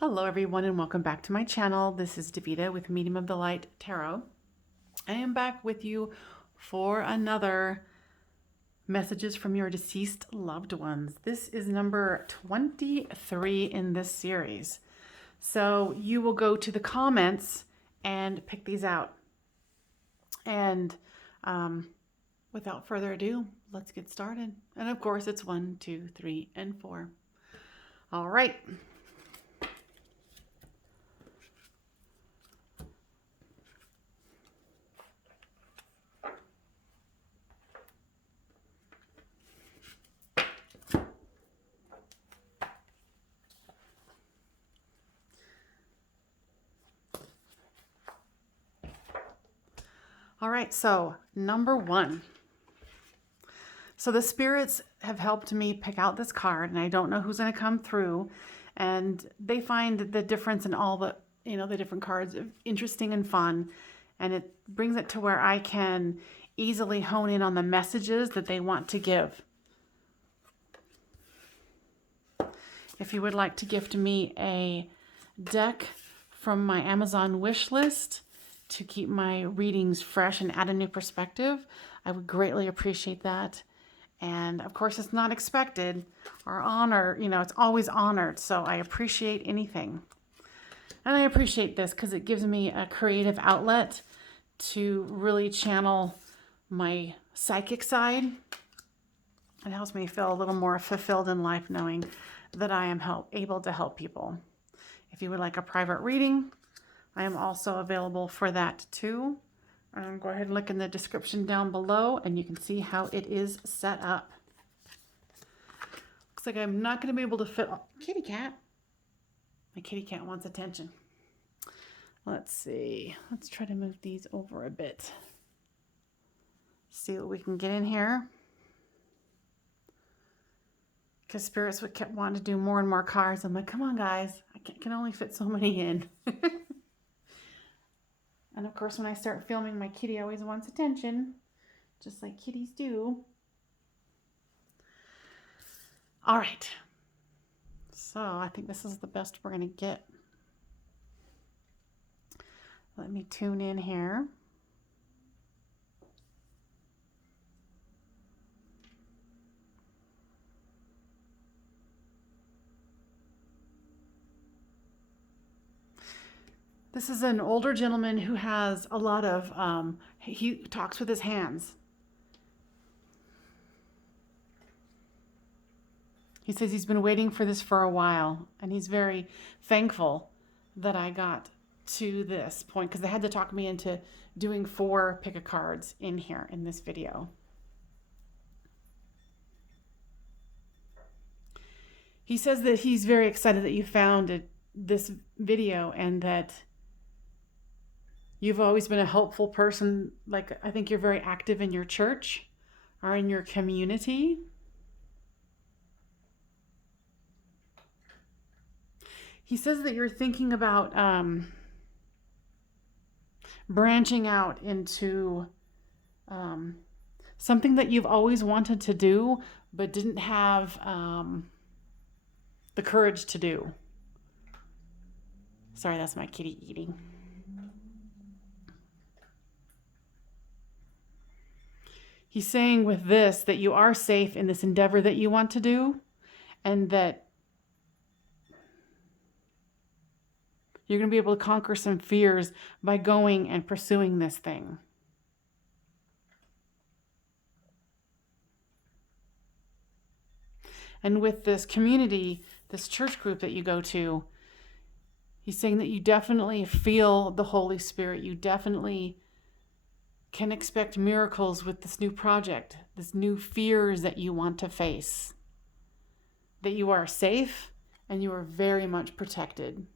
Hello everyone and welcome back to my channel. This is Davida with Medium of the Light Tarot. I am back with you for another Messages from Your Deceased Loved Ones. This is number 23 in this series. So you will go to the comments and pick these out. And without further ado, let's get started. And of course it's 1, 2, 3, and 4. All right. All right, so number 1. So the spirits have helped me pick out this card, and I don't know who's going to come through. And they find the difference in all the, the different cards interesting and fun. And it brings it to where I can easily hone in on the messages that they want to give. If you would like to gift me a deck from my Amazon wish list to keep my readings fresh and add a new perspective, I would greatly appreciate that. And of course, it's not expected or honored, it's always honored. So I appreciate anything. And I appreciate this because it gives me a creative outlet to really channel my psychic side. It helps me feel a little more fulfilled in life knowing that I am able to help people. If you would like a private reading, I am also available for that too. Go ahead and look in the description down below and you can see how it is set up. Looks like I'm not going to be able to fit... Kitty cat. My kitty cat wants attention. Let's see. Let's try to move these over a bit. See what we can get in here. Because spirits would kept wanting to do more and more cards. I'm like, come on guys. I can only fit so many in. And of course, when I start filming, my kitty always wants attention, just like kitties do. All right. So I think this is the best we're going to get. Let me tune in here. This is an older gentleman who has a lot of, he talks with his hands. He says he's been waiting for this for a while, and he's very thankful that I got to this point because they had to talk me into doing 4 pick-a-cards in here in this video. He says that he's very excited that you found this video and that you've always been a helpful person. Like, I think you're very active in your church or in your community. He says that you're thinking about branching out into something that you've always wanted to do, but didn't have the courage to do. Sorry, that's my kitty eating. He's saying with this that you are safe in this endeavor that you want to do, and that you're going to be able to conquer some fears by going and pursuing this thing. And with this community, this church group that you go to, he's saying that you definitely feel the Holy Spirit. You definitely can expect miracles with this new project, this new fears that you want to face. That you are safe and you are very much protected.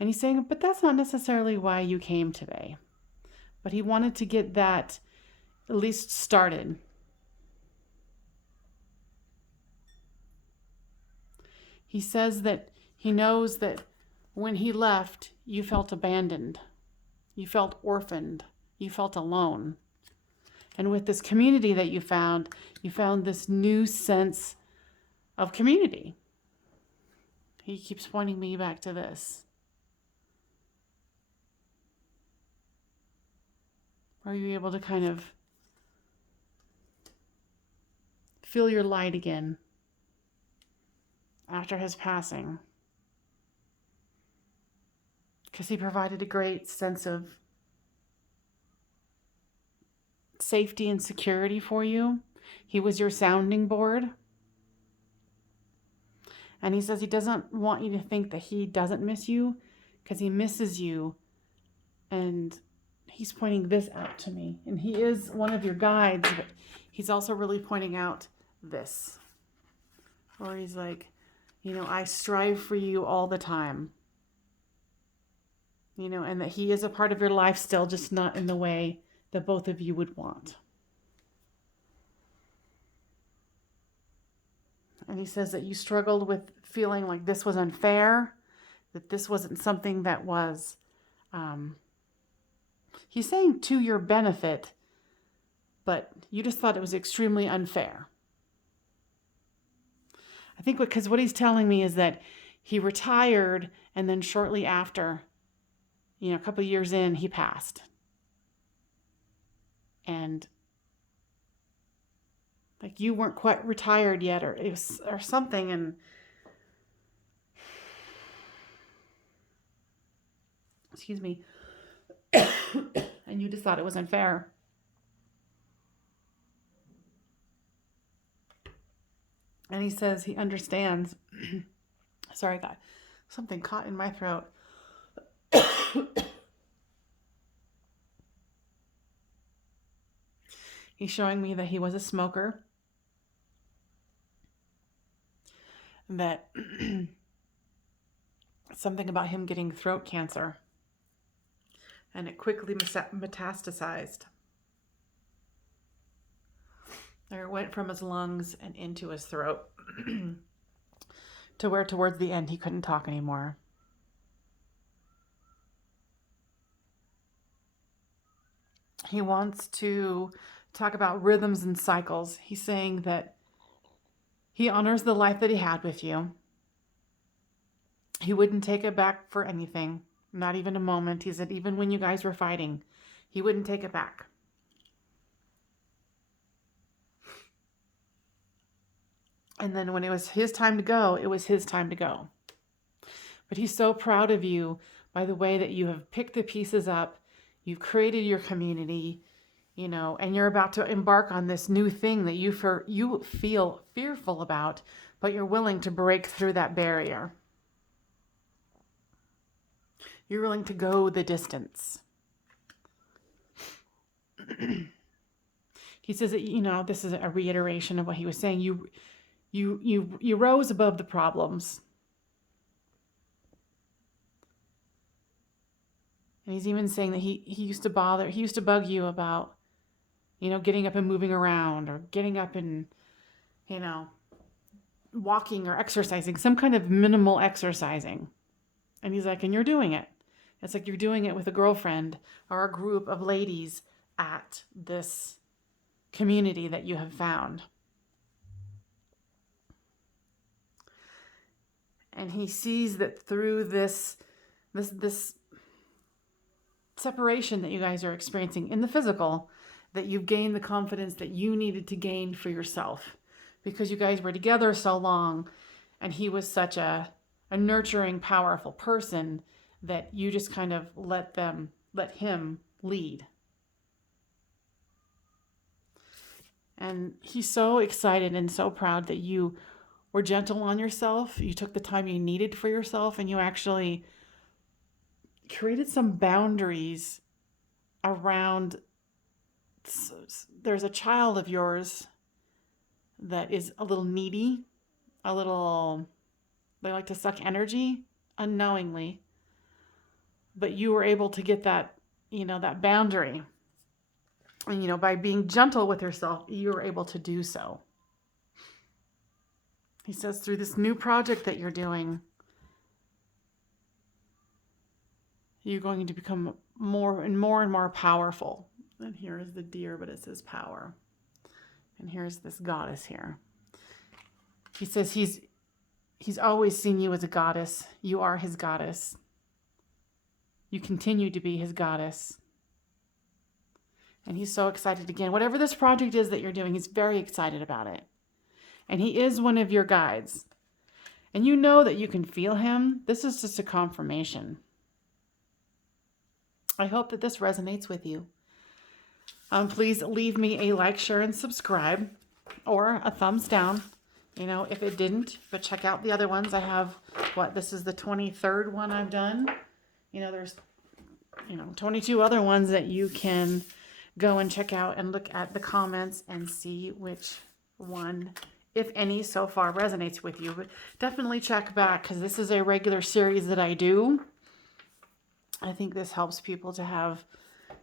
And he's saying, but that's not necessarily why you came today. But he wanted to get that at least started. He says that he knows that when he left, you felt abandoned. You felt orphaned. You felt alone. And with this community that you found this new sense of community. He keeps pointing me back to this. Are you able to kind of feel your light again after his passing? Because he provided a great sense of safety and security for you. He was your sounding board. And he says he doesn't want you to think that he doesn't miss you, because he misses you. And he's pointing this out to me. And he is one of your guides, but he's also really pointing out this. Or he's like, I strive for you all the time. And that he is a part of your life still, just not in the way that both of you would want. And he says that you struggled with feeling like this was unfair, that this wasn't something that was, he's saying to your benefit, but you just thought it was extremely unfair. I think because what he's telling me is that he retired, and then shortly after, a couple of years in, he passed. And like you weren't quite retired yet, or something, and excuse me, and you just thought it was unfair. And he says he understands. Sorry, God, something caught in my throat. He's showing me that he was a smoker, that something about him getting throat cancer, and it quickly metastasized. Or it went from his lungs and into his throat to where towards the end he couldn't talk anymore. He wants to talk about rhythms and cycles. He's saying that he honors the life that he had with you. He wouldn't take it back for anything, not even a moment. He said even when you guys were fighting, he wouldn't take it back. And then when it was his time to go, it was his time to go. But he's so proud of you by the way that you have picked the pieces up. You've created your community, and you're about to embark on this new thing that you feel fearful about, but you're willing to break through that barrier. You're willing to go the distance. He says that, this is a reiteration of what he was saying. You rose above the problems. And he's even saying that he used to bug you about, getting up and moving around, or getting up and, walking or exercising, some kind of minimal exercising. And he's like, and you're doing it. It's like you're doing it with a girlfriend or a group of ladies at this community that you have found. And he sees that through this separation that you guys are experiencing in the physical, that you've gained the confidence that you needed to gain for yourself, because you guys were together so long, and he was such a nurturing, powerful person that you just kind of let him lead. And he's so excited and so proud that you were gentle on yourself. You took the time you needed for yourself, and you actually created some boundaries around. There's a child of yours that is a little needy, they like to suck energy unknowingly, but you were able to get that, that boundary. And, by being gentle with yourself, you were able to do so. He says through this new project that you're doing, you're going to become more and more powerful. And here is the deer, but it says power. And here's this goddess here. He says he's always seen you as a goddess. You are his goddess. You continue to be his goddess. And he's so excited again. Whatever this project is that you're doing, he's very excited about it. And he is one of your guides. And you know that you can feel him. This is just a confirmation. I hope that this resonates with you. Please leave me a like, share, and subscribe, or a thumbs down, if it didn't. But check out the other ones. I have, this is the 23rd one I've done. There's, 22 other ones that you can go and check out and look at the comments and see which one, if any, so far resonates with you. But definitely check back, because this is a regular series that I do. I think this helps people to have,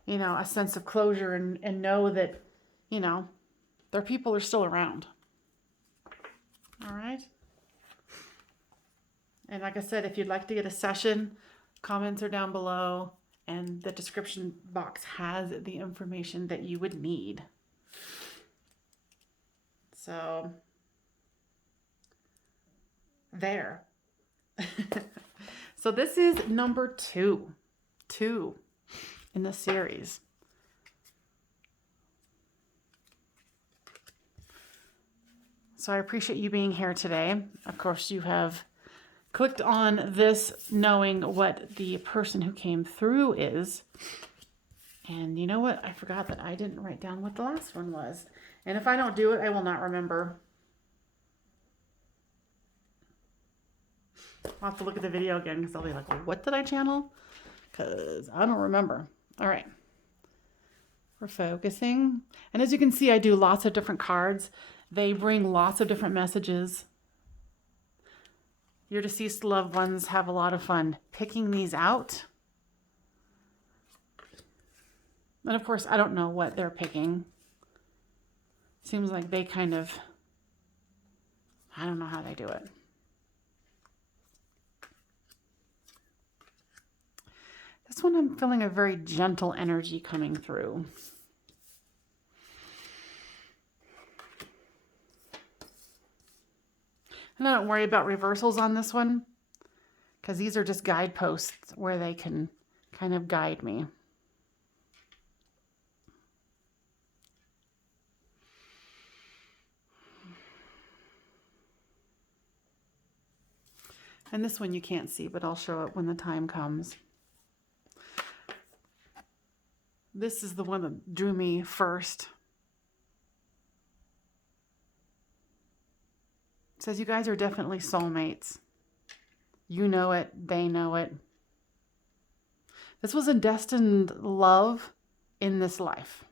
a sense of closure and know that, their people are still around. All right. And like I said, if you'd like to get a session, comments are down below, and the description box has the information that you would need. So, there. So this is number two in the series. So I appreciate you being here today. Of course, you have clicked on this knowing what the person who came through is. And you know what? I forgot that I didn't write down what the last one was. And if I don't do it, I will not remember. I'll have to look at the video again, because I'll be like, well, what did I channel? Because I don't remember. All right. We're focusing. And as you can see, I do lots of different cards. They bring lots of different messages. Your deceased loved ones have a lot of fun picking these out. And of course, I don't know what they're picking. Seems like they kind of, I don't know how they do it. This one, I'm feeling a very gentle energy coming through. And I don't worry about reversals on this one, because these are just guideposts where they can kind of guide me. And this one you can't see, but I'll show it when the time comes. This is the one that drew me first. It says you guys are definitely soulmates. You know it, they know it. This was a destined love in this life.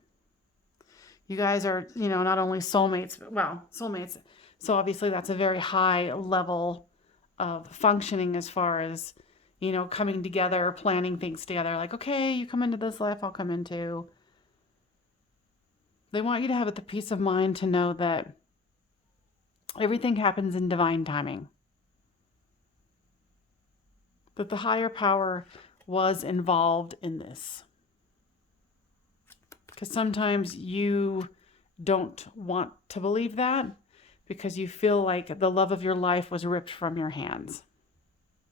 You guys are, not only soulmates, but, soulmates. So obviously that's a very high level of functioning as far as, coming together, planning things together. Like, okay, you come into this life, I'll come into. They want you to have the peace of mind to know that everything happens in divine timing. That the higher power was involved in this. Because sometimes you don't want to believe that, because you feel like the love of your life was ripped from your hands.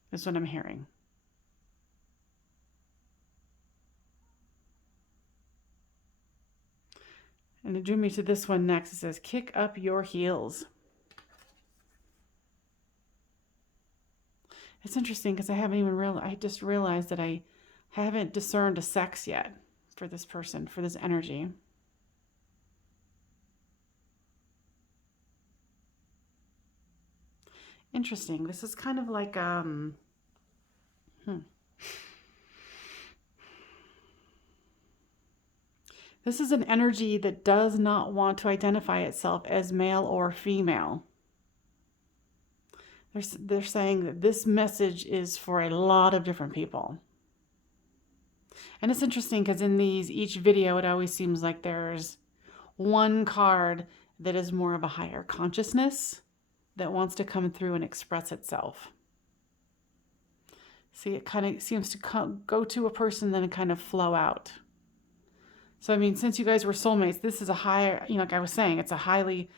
That's what I'm hearing. And it drew me to this one next. It says, kick up your heels. It's interesting, because I just realized that I haven't discerned a sex yet for this person, for this energy. Interesting. This is kind of like, This is an energy that does not want to identify itself as male or female. They're saying that this message is for a lot of different people. And it's interesting, because in each video, it always seems like there's one card that is more of a higher consciousness that wants to come through and express itself. See, it kind of seems to go to a person, then it kind of flow out. So, I mean, since you guys were soulmates, this is a higher, like I was saying, it's a highly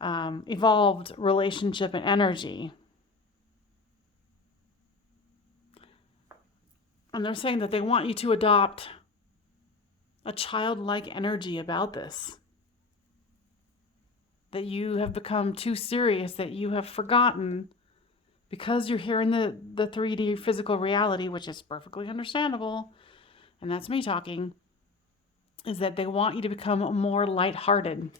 evolved relationship and energy. And they're saying that they want you to adopt a childlike energy about this. That you have become too serious, that you have forgotten, because you're here in the 3D physical reality, which is perfectly understandable, and that's me talking, is that they want you to become more lighthearted.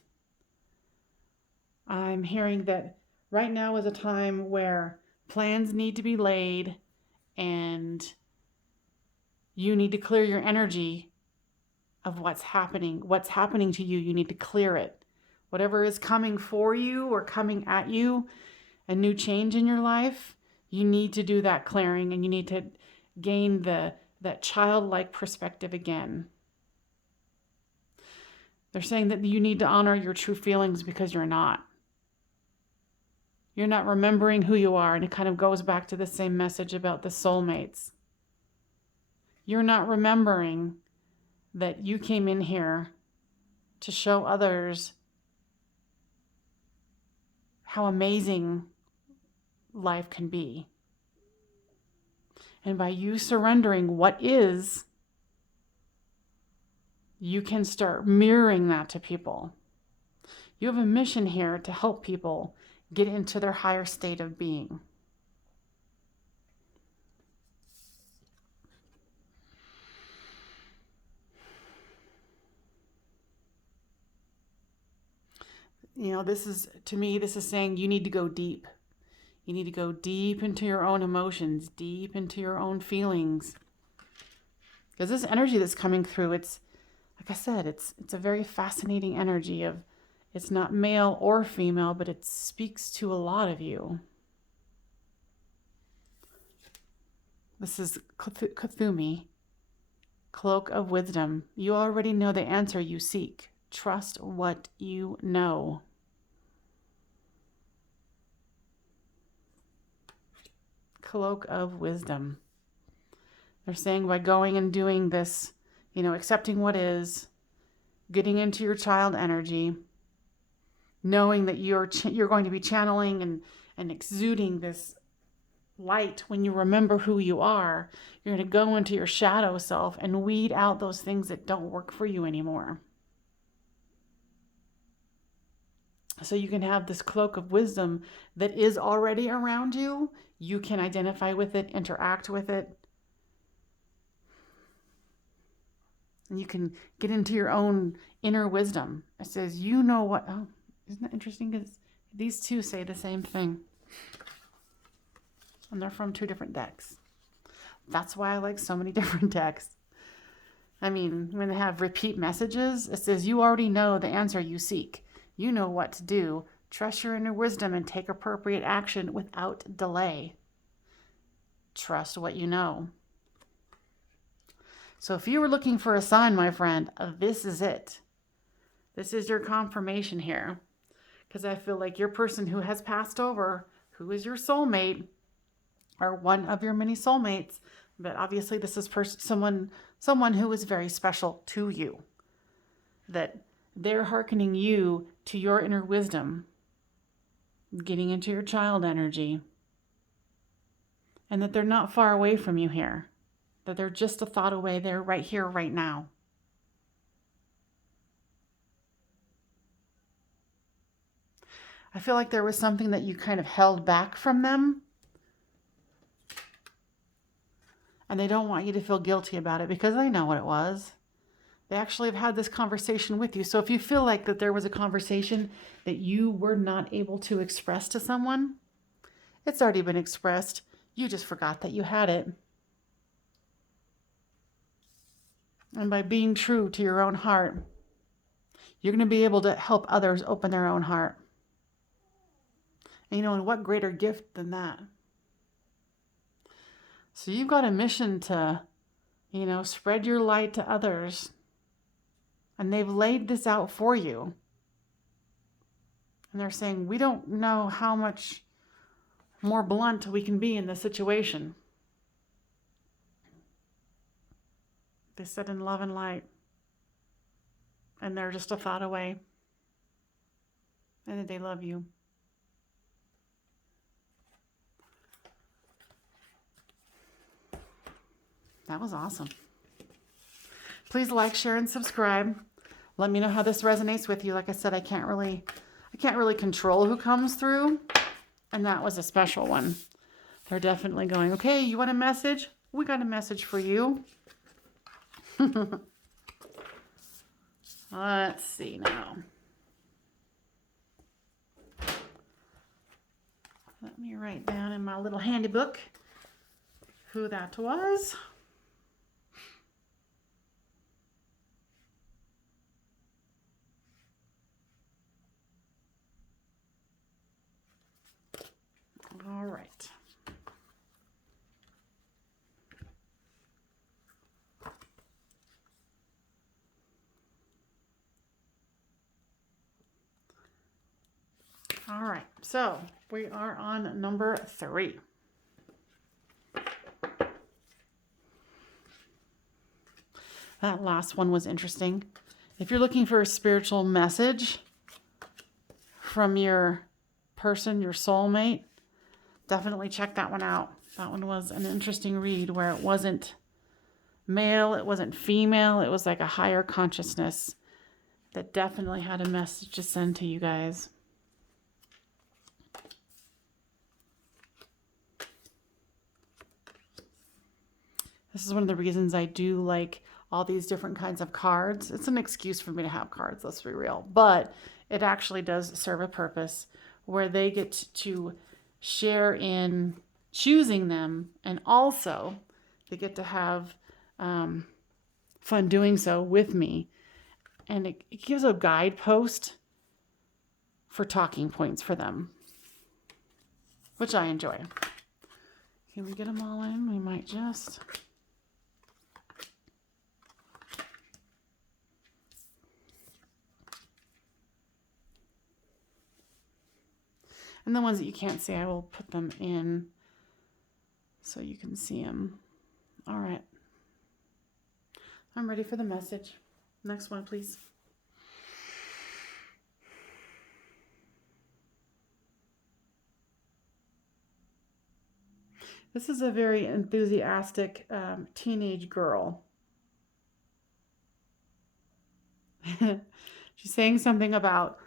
I'm hearing that right now is a time where plans need to be laid and you need to clear your energy of what's happening to you. You need to clear it. Whatever is coming for you or coming at you, a new change in your life, you need to do that clearing, and you need to gain that childlike perspective again. They're saying that you need to honor your true feelings because you're not. You're not remembering who you are, and it kind of goes back to the same message about the soulmates. You're not remembering that you came in here to show others how amazing life can be. And by you surrendering what is, you can start mirroring that to people. You have a mission here to help people get into their higher state of being. You know, this is saying you need to go deep. You need to go deep into your own emotions, deep into your own feelings. Because this energy that's coming through, it's, like I said, it's a very fascinating energy of, it's not male or female, but it speaks to a lot of you. This is Kuthumi, Cloak of Wisdom. You already know the answer you seek. Trust what you know. Cloak of Wisdom. They're saying by going and doing this, accepting what is, getting into your child energy, knowing that you're going to be channeling and exuding this light when you remember who you are, you're going to go into your shadow self and weed out those things that don't work for you anymore. So you can have this cloak of wisdom that is already around you. You can identify with it, interact with it. And you can get into your own inner wisdom. It says, you know what... Oh, isn't that interesting? Because these two say the same thing. And they're from two different decks. That's why I like so many different decks. I mean, when they have repeat messages, it says, you already know the answer you seek. You know what to do. Trust your inner wisdom and take appropriate action without delay. Trust what you know. So if you were looking for a sign, my friend, this is it. This is your confirmation here. Because I feel like your person who has passed over, who is your soulmate, or one of your many soulmates, but obviously this is someone who is very special to you. That they're hearkening you to your inner wisdom, getting into your child energy, and that they're not far away from you here, that they're just a thought away. They're right here, right now. I feel like there was something that you kind of held back from them, and they don't want you to feel guilty about it because they know what it was. They actually have had this conversation with you. So if you feel like that there was a conversation that you were not able to express to someone, it's already been expressed. You just forgot that you had it. And by being true to your own heart, you're going to be able to help others open their own heart. And and what greater gift than that? So you've got a mission to, spread your light to others. And they've laid this out for you. And they're saying, we don't know how much more blunt we can be in this situation. They said in love and light. And they're just a thought away. and that they love you. That was awesome. Please like, share, and subscribe. Let me know how this resonates with you. Like I said, I can't really control who comes through, and that was a special one. They're definitely going, okay, you want a message? We got a message for you. Let's see now. Let me write down in my little handy book who that was. All right. All right, so we are on number 3. That last one was interesting. If you're looking for a spiritual message from your person, your soulmate, definitely check that one out. That one was an interesting read where it wasn't male, it wasn't female, it was like a higher consciousness that definitely had a message to send to you guys. This is one of the reasons I do like all these different kinds of cards. It's an excuse for me to have cards, let's be real. But it actually does serve a purpose where they get to share in choosing them, and also they get to have fun doing so with me. And it gives a guidepost for talking points for them, which I enjoy. Can we get them all in? We might just... And the ones that you can't see, I will put them in so you can see them. All right. I'm ready for the message. Next one, please. This is a very enthusiastic teenage girl. She's saying something about,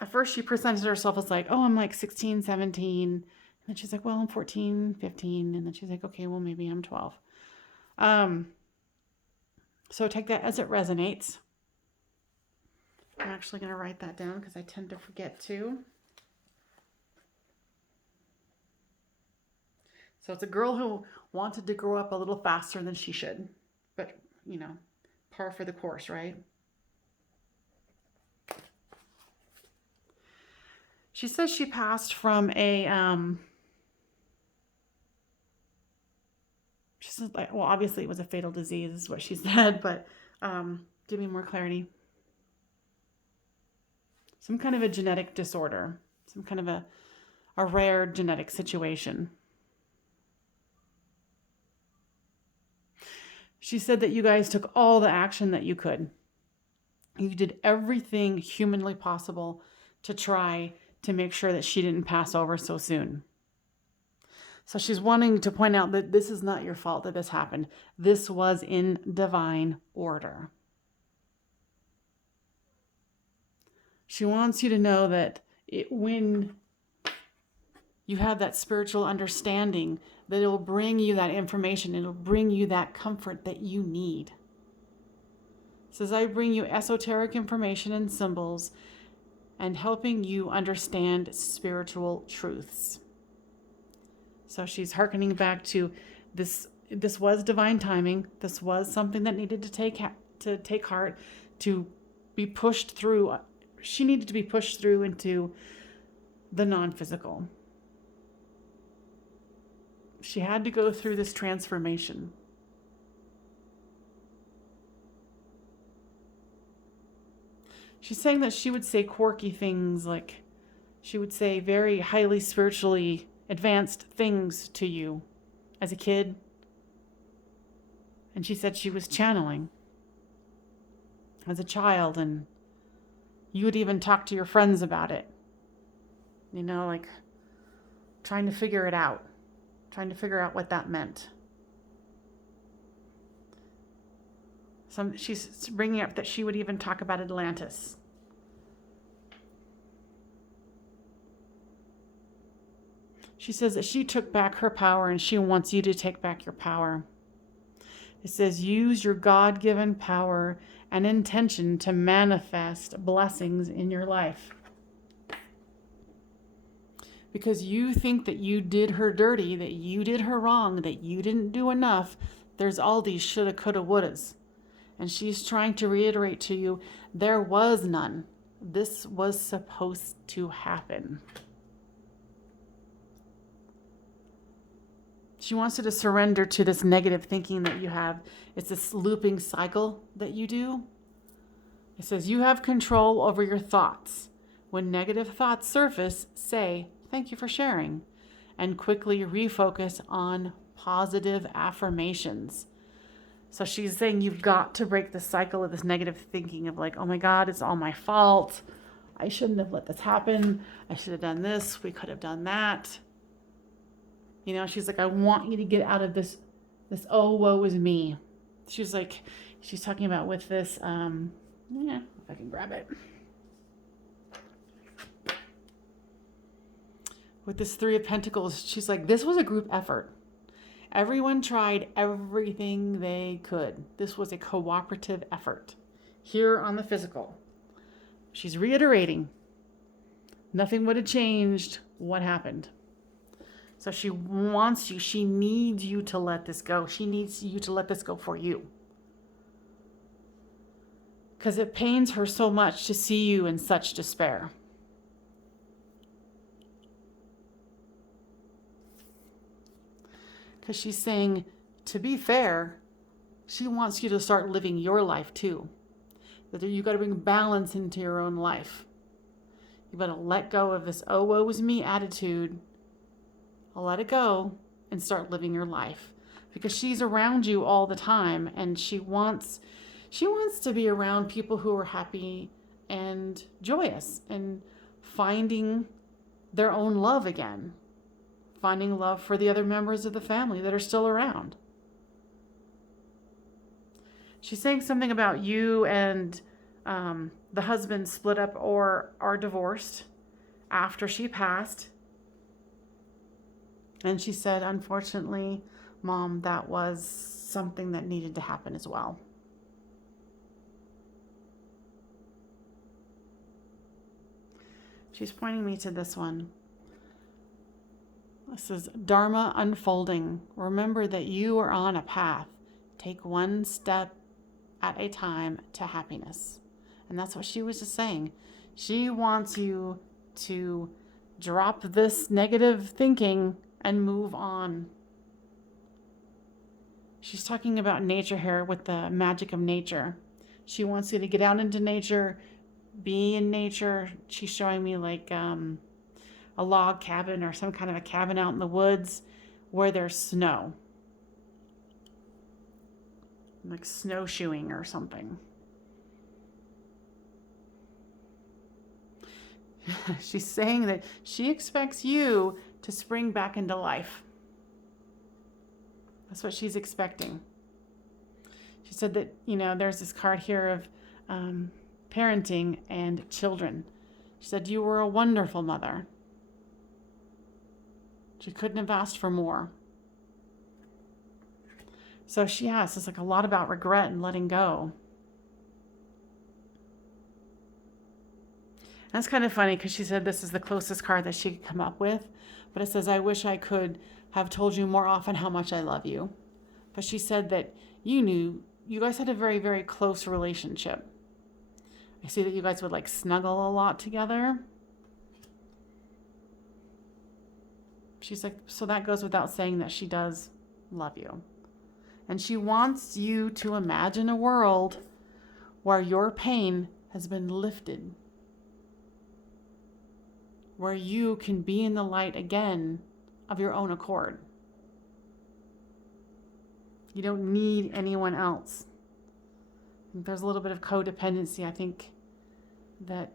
at first she presented herself as like, oh, I'm like 16, 17. And then she's like, well, I'm 14, 15. And then she's like, okay, well, maybe I'm 12. So take that as it resonates. I'm actually going to write that down because I tend to forget to. So it's a girl who wanted to grow up a little faster than she should. But, you know, par for the course, right? She says she passed from a, she says, like, well, obviously it was a fatal disease is what she said, but give me more clarity. Some kind of a genetic disorder, some kind of a rare genetic situation. She said that you guys took all the action that you could. You did everything humanly possible to try to make sure that she didn't pass over so soon. So she's wanting to point out that this is not your fault that this happened. This was in divine order. She wants you to know that when you have that spiritual understanding, that it will bring you that information. It'll bring you that comfort that you need. It says, I bring you esoteric information and symbols and helping you understand spiritual truths. So she's hearkening back to this. This was divine timing. This was something that needed to take heart, to be pushed through. She needed to be pushed through into the non-physical. She had to go through this transformation. She's saying that she would say quirky things, like she would say very highly spiritually advanced things to you as a kid. And she said she was channeling as a child, and You would even talk to your friends about it. Like trying to figure it out. Trying to figure out what that meant. She's bringing up that she would even talk about Atlantis. She says that she took back her power and she wants you to take back your power. It says, use your God-given power and intention to manifest blessings in your life. Because you think that you did her dirty, that you did her wrong, that you didn't do enough, there's all these shoulda, coulda, wouldas. And she's trying to reiterate to you, there was none. This was supposed to happen. She wants you to surrender to this negative thinking that you have. It's this looping cycle that you do. It says you have control over your thoughts. When negative thoughts surface, say, thank you for sharing, and quickly refocus on positive affirmations. So she's saying you've got to break the cycle of this negative thinking of like, oh my God, it's all my fault. I shouldn't have let this happen. I should have done this. We could have done that. She's like, I want you to get out of this, oh, woe is me. She's talking about with this, if I can grab it. With this Three of Pentacles, she's like, this was a group effort. Everyone tried everything they could. This was a cooperative effort. Here on the physical, she's reiterating, nothing would have changed what happened. So she wants you, she needs you to let this go. She needs you to let this go for you. Because it pains her so much to see you in such despair. Because she's saying, to be fair, she wants you to start living your life too. That you got to bring balance into your own life. You got to let go of this, oh, woe is me attitude. I'll let it go and start living your life. Because she's around you all the time and she wants to be around people who are happy and joyous and finding their own love again. Finding love for the other members of the family that are still around. She's saying something about you and the husband split up or are divorced after she passed. And she said, unfortunately, Mom, that was something that needed to happen as well. She's pointing me to this one. This is Dharma unfolding. Remember that you are on a path. Take one step at a time to happiness. And that's what she was just saying. She wants you to drop this negative thinking and move on. She's talking about nature here with the magic of nature. She wants you to get out into nature, be in nature. She's showing me like a log cabin or some kind of a cabin out in the woods where there's snow. Like snowshoeing or something. She's saying that she expects you to spring back into life. That's what she's expecting. She said that, there's this card here of parenting and children. She said, you were a wonderful mother. She couldn't have asked for more. So she has, it's like a lot about regret and letting go. That's kind of funny because she said this is the closest card that she could come up with. But it says, I wish I could have told you more often how much I love you. But she said that you guys had a very, very close relationship. I see that you guys would like snuggle a lot together. She's like, so that goes without saying that she does love you. And she wants you to imagine a world where your pain has been lifted. Where you can be in the light again of your own accord. You don't need anyone else. There's a little bit of codependency, I think, that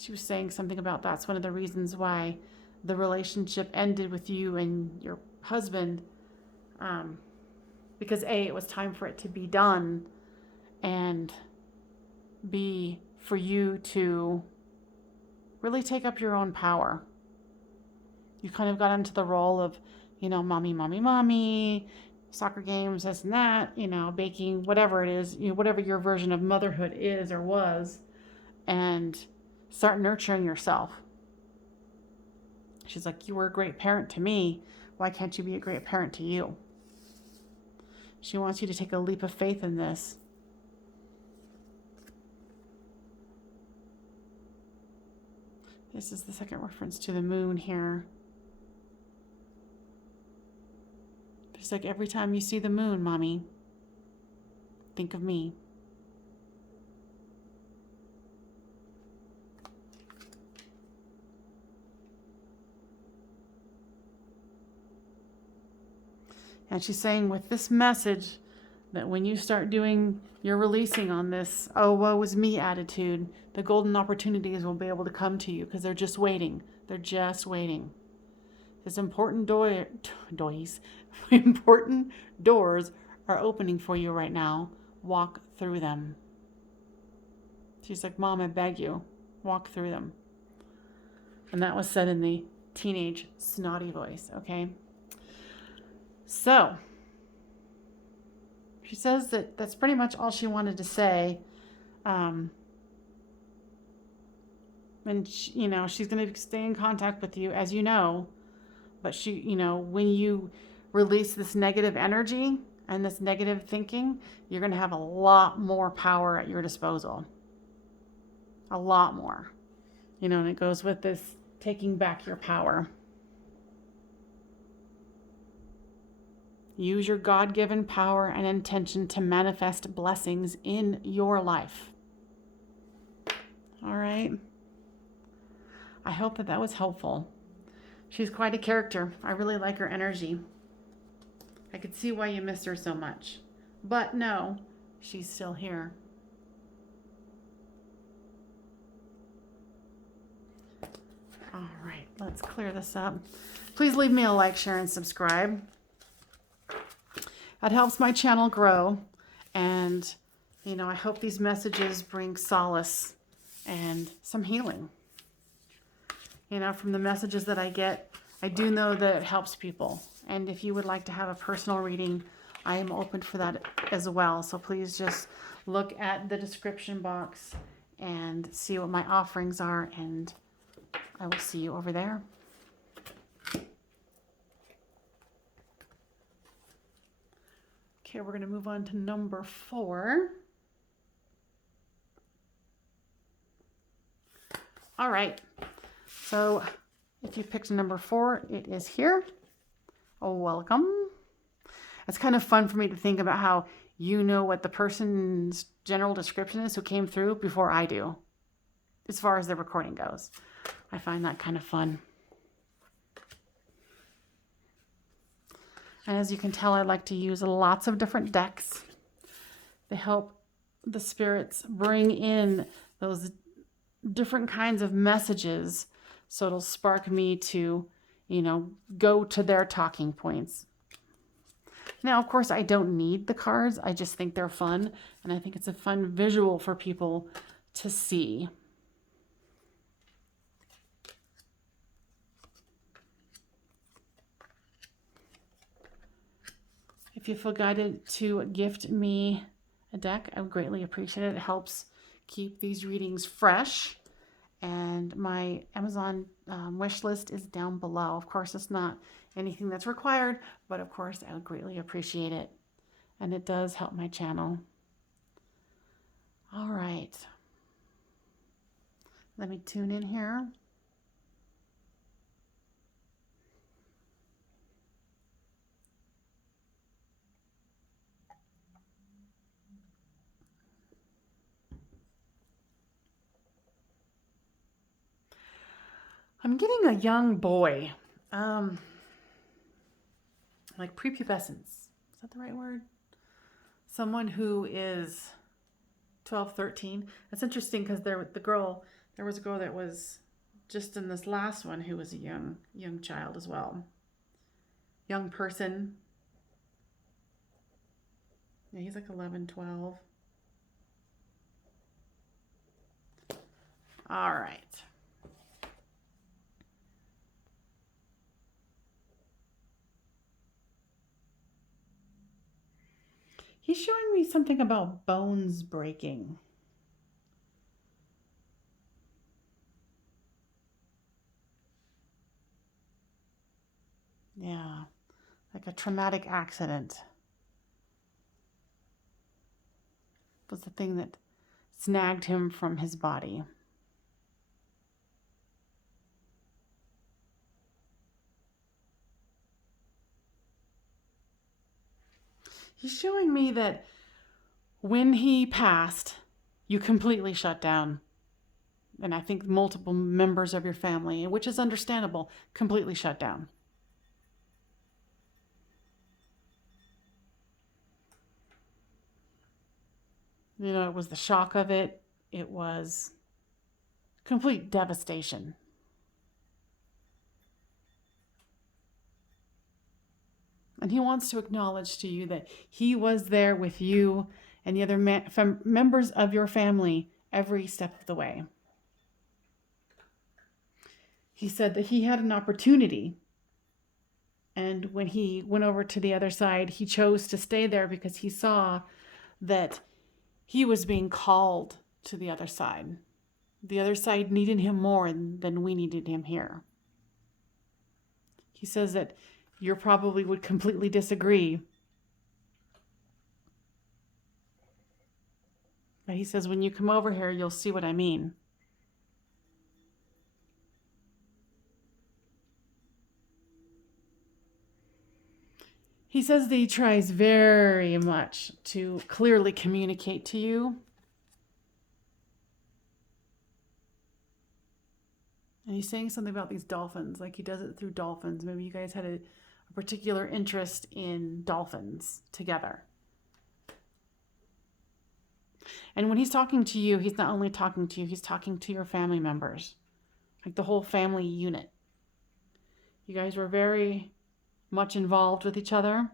She was saying something about that's one of the reasons why the relationship ended with you and your husband, because A, it was time for it to be done, and B, for you to really take up your own power. You kind of got into the role of, mommy, mommy, mommy, soccer games, this and that, baking, whatever it is, whatever your version of motherhood is or was, and start nurturing yourself. She's like, you were a great parent to me. Why can't you be a great parent to you? She wants you to take a leap of faith in this. This is the second reference to the moon here. It's like, every time you see the moon, mommy, think of me. And she's saying with this message that when you start doing your releasing on this, oh, woe is me attitude, the golden opportunities will be able to come to you because they're just waiting. They're just waiting. This important important doors are opening for you right now. Walk through them. She's like, Mom, I beg you, walk through them. And that was said in the teenage snotty voice, okay? So, she says that that's pretty much all she wanted to say. And, she's going to stay in contact with you, as you know. But when you release this negative energy and this negative thinking, you're going to have a lot more power at your disposal. A lot more. And it goes with this taking back your power. Use your God-given power and intention to manifest blessings in your life. All right. I hope that was helpful. She's quite a character. I really like her energy. I could see why you missed her so much. But no, she's still here. All right, let's clear this up. Please leave me a like, share, and subscribe. That helps my channel grow. And, I hope these messages bring solace and some healing. From the messages that I get, I do know that it helps people. And if you would like to have a personal reading, I am open for that as well. So please just look at the description box and see what my offerings are, and I will see you over there. Okay, we're going to move on to number 4. All right. So if you picked number 4, it is here. Oh, welcome. It's kind of fun for me to think about how what the person's general description is who came through before I do, as far as the recording goes. I find that kind of fun. And as you can tell, I like to use lots of different decks. They help the spirits bring in those different kinds of messages, so it'll spark me to, go to their talking points. Now, of course, I don't need the cards. I just think they're fun, and I think it's a fun visual for people to see. If you feel guided to gift me a deck, I would greatly appreciate it. It helps keep these readings fresh. And my Amazon wish list is down below. Of course, it's not anything that's required, but of course, I would greatly appreciate it. And it does help my channel. All right. Let me tune in here. I'm getting a young boy, like prepubescence. Is that the right word? Someone who is 12, 13. It's interesting because the girl, There was a girl that was just in this last one who was a young child as well. Young person. Yeah, he's like 11, 12. All right. He's showing me something about bones breaking. Yeah, like a traumatic accident was the thing that snagged him from his body. He's showing me that when he passed, you completely shut down. And I think multiple members of your family, which is understandable, completely shut down. You know, it was the shock of it. It was complete devastation. And he wants to acknowledge to you that he was there with you and the other members of your family every step of the way. He said that he had an opportunity. And when he went over to the other side, he chose to stay there because he saw that he was being called to the other side. The other side needed him more than we needed him here. He says that you probably would completely disagree. But he says, when you come over here, you'll see what I mean. He says that he tries very much to clearly communicate to you. And he's saying something about these dolphins, like he does it through dolphins. Maybe you guys had a particular interest in dolphins together. And when he's talking to you, he's not only talking to you, he's talking to your family members, like the whole family unit. You guys were very much involved with each other.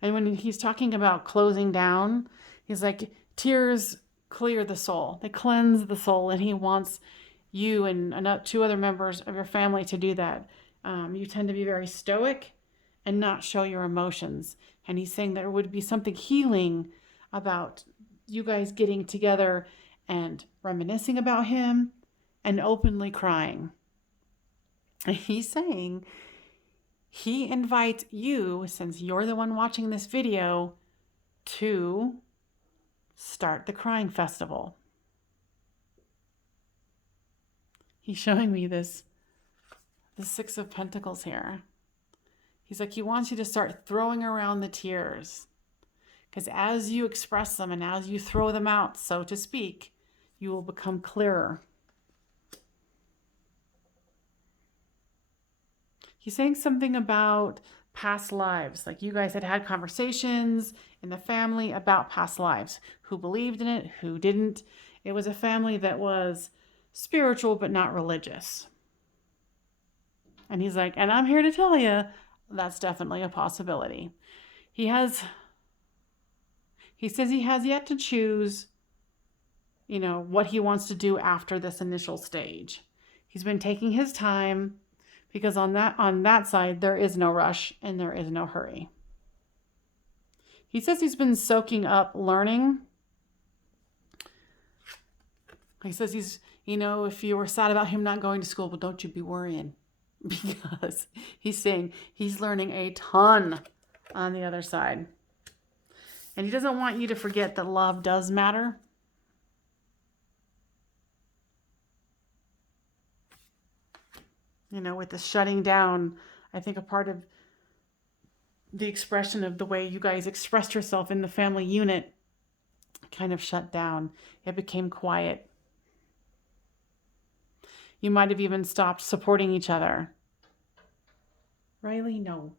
And when he's talking about closing down, he's like, tears clear the soul. They cleanse the soul, and he wants you and 2 other members of your family to do that. You tend to be very stoic and not show your emotions. And he's saying there would be something healing about you guys getting together and reminiscing about him and openly crying. And he's saying he invites you, since you're the one watching this video, to start the crying festival. He's showing me the 6 of Pentacles here. He's like, he wants you to start throwing around the tears. Because as you express them and as you throw them out, so to speak, you will become clearer. He's saying something about past lives. Like you guys had conversations in the family about past lives. Who believed in it, who didn't. It was a family that was spiritual but not religious. And he's like, and I'm here to tell you, that's definitely a possibility. He says he has yet to choose, what he wants to do after this initial stage. He's been taking his time because on that side, there is no rush and there is no hurry. He says he's been soaking up learning. He says he's, if you were sad about him not going to school, but don't you be worrying. Because he's saying he's learning a ton on the other side. And he doesn't want you to forget that love does matter. With the shutting down, I think a part of the expression of the way you guys expressed yourself in the family unit kind of shut down. It became quiet. You might have even stopped supporting each other. Riley, no.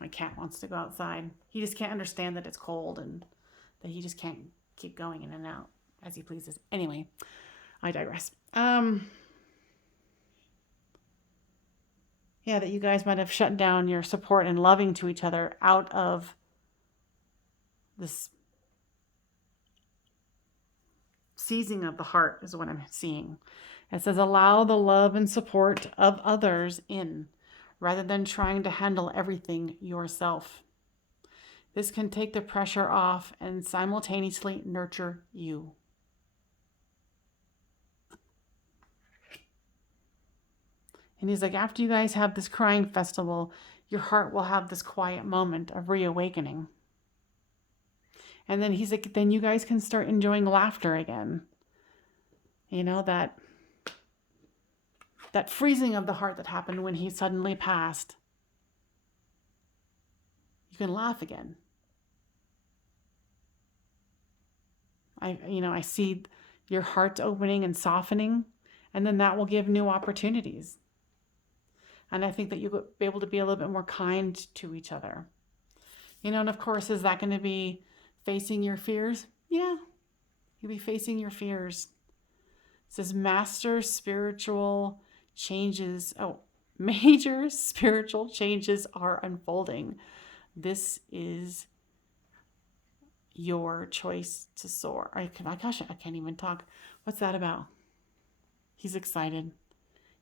My cat wants to go outside. He just can't understand that it's cold and that he just can't keep going in and out as he pleases. Anyway, I digress. Yeah, that you guys might have shut down your support and loving to each other out of this seizing of the heart is what I'm seeing. It says, allow the love and support of others in, rather than trying to handle everything yourself. This can take the pressure off and simultaneously nurture you. And he's like, after you guys have this crying festival, your heart will have this quiet moment of reawakening. And then he's like, then you guys can start enjoying laughter again. You know, that freezing of the heart that happened when he suddenly passed. You can laugh again. I see your heart opening and softening, and then that will give new opportunities. And I think that you'll be able to be a little bit more kind to each other. And of course, is that going to be facing your fears? Yeah, you'll be facing your fears. It says major spiritual changes are unfolding. This is your choice to soar. I can't even talk. What's that about? He's excited.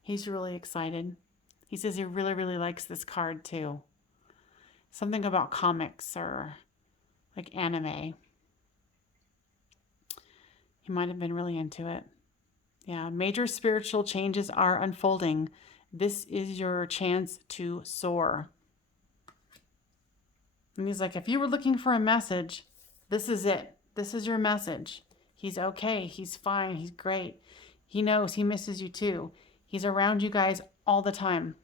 He's really excited. He says he really, really likes this card too. Something about comics or like anime. He might have been really into it. Yeah, major spiritual changes are unfolding. This is your chance to soar. And he's like, if you were looking for a message, this is it. This is your message. He's okay. He's fine. He's great. He knows he misses you too. He's around you guys all the time.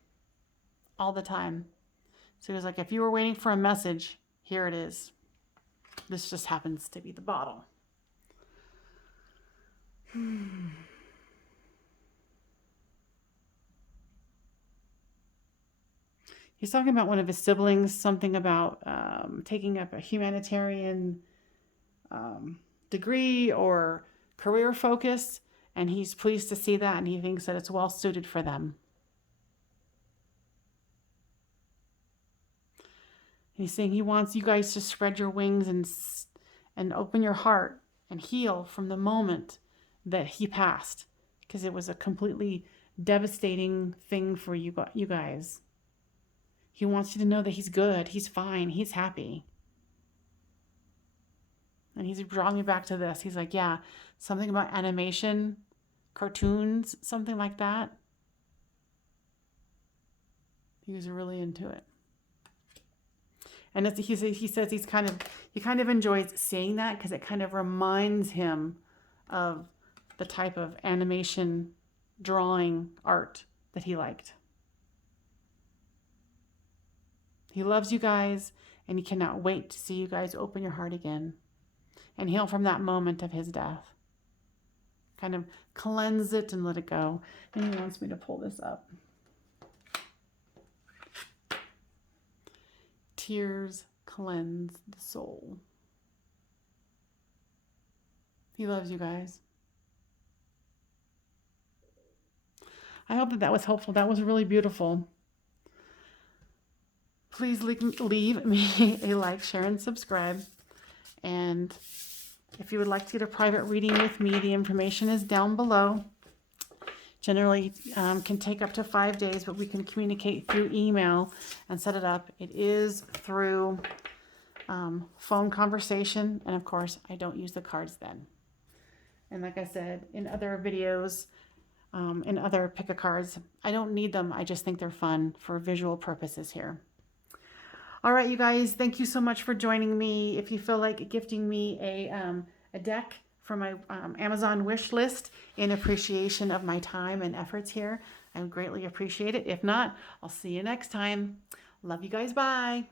All the time. So he was like, if you were waiting for a message, here it is. This just happens to be the bottle. He's talking about one of his siblings, something about taking up a humanitarian degree or career focus, and he's pleased to see that, and he thinks that it's well suited for them. And he's saying he wants you guys to spread your wings and open your heart and heal from the moment that he passed, because it was a completely devastating thing for you guys. He wants you to know that he's good, he's fine, he's happy. And he's drawing me back to this. He's like, yeah, something about animation, cartoons, something like that. He was really into it. And he says he kind of enjoys saying that because it kind of reminds him of the type of animation drawing art that he liked. He loves you guys, and he cannot wait to see you guys open your heart again and heal from that moment of his death. Kind of cleanse it and let it go. And he wants me to pull this up. Tears cleanse the soul. He loves you guys. I hope that was helpful. That was really beautiful. Please leave me a like, share, and subscribe. And if you would like to get a private reading with me, the information is down below. Generally can take up to 5 days, but we can communicate through email and set it up. It is through phone conversation. And of course, I don't use the cards then. And like I said, in other videos, in other pick-a-cards, I don't need them. I just think they're fun for visual purposes here. All right, you guys, thank you so much for joining me. If you feel like gifting me a deck from my Amazon wish list in appreciation of my time and efforts here, I would greatly appreciate it. If not, I'll see you next time. Love you guys. Bye.